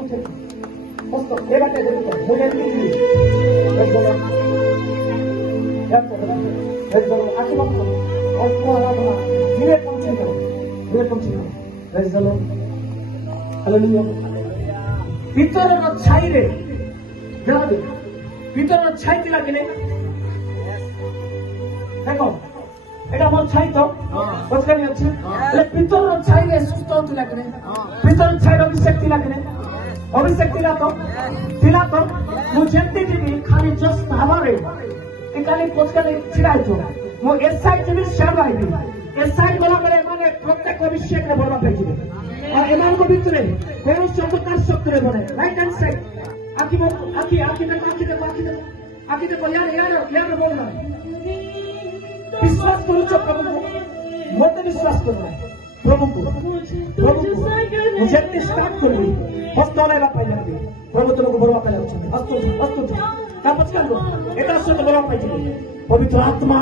उठे मस्त ये बात है देखो मुझे नहीं बस बोलो यार बस बोलो आके बात करो और को आराधना धीरे पहुंचे करो बस बोलो हालेलुया ভিতর ছাই রে যাবে ভিতর ছাই দিলা কিনে দেখো এটা আমার ছাই তো বুঝতে আছে তাহলে ভিতর ছাই রে সুস্থ দিলা কিনে ভিতর ছাই অভিষেক দিলা কিনে অভিষেক দিলা তো মু যেতে দিবি খালি জস্ট ভাবারে এখানে পছকালে ছিড়াইতো মু এসআই দিবি সেবাইবি এসআই বলা বলে মানে প্রত্যেক অভিষেকরে বড় পাইছিবে और इमाम को ভিতরে কোন চমৎকার শক্তি বলে রাইট হ্যান্ড সাইড আকি দেখো यार बोल ना विश्वास करो प्रभु को मत विश्वास करो प्रभु को मुझे स्टार्ट कर दी फर्स्ट डॉलर पाई जाती प्रभु तुमको बड़वा पाई जाती अस्तु तापस कर लो এটা সত্য বড় পাই যাবে পবিত্র আত্মা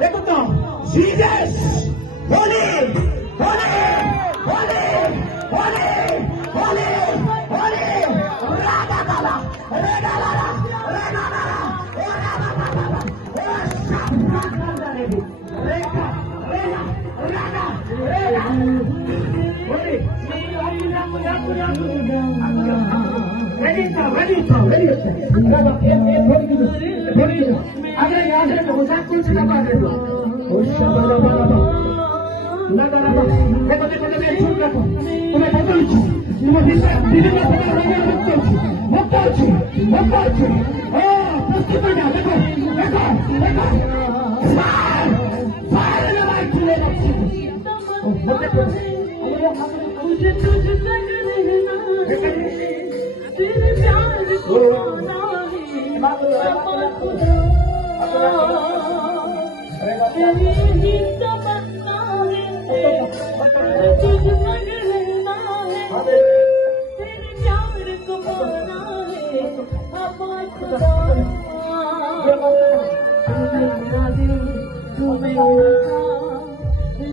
দেখো তো জিসাস Holy! Radagala!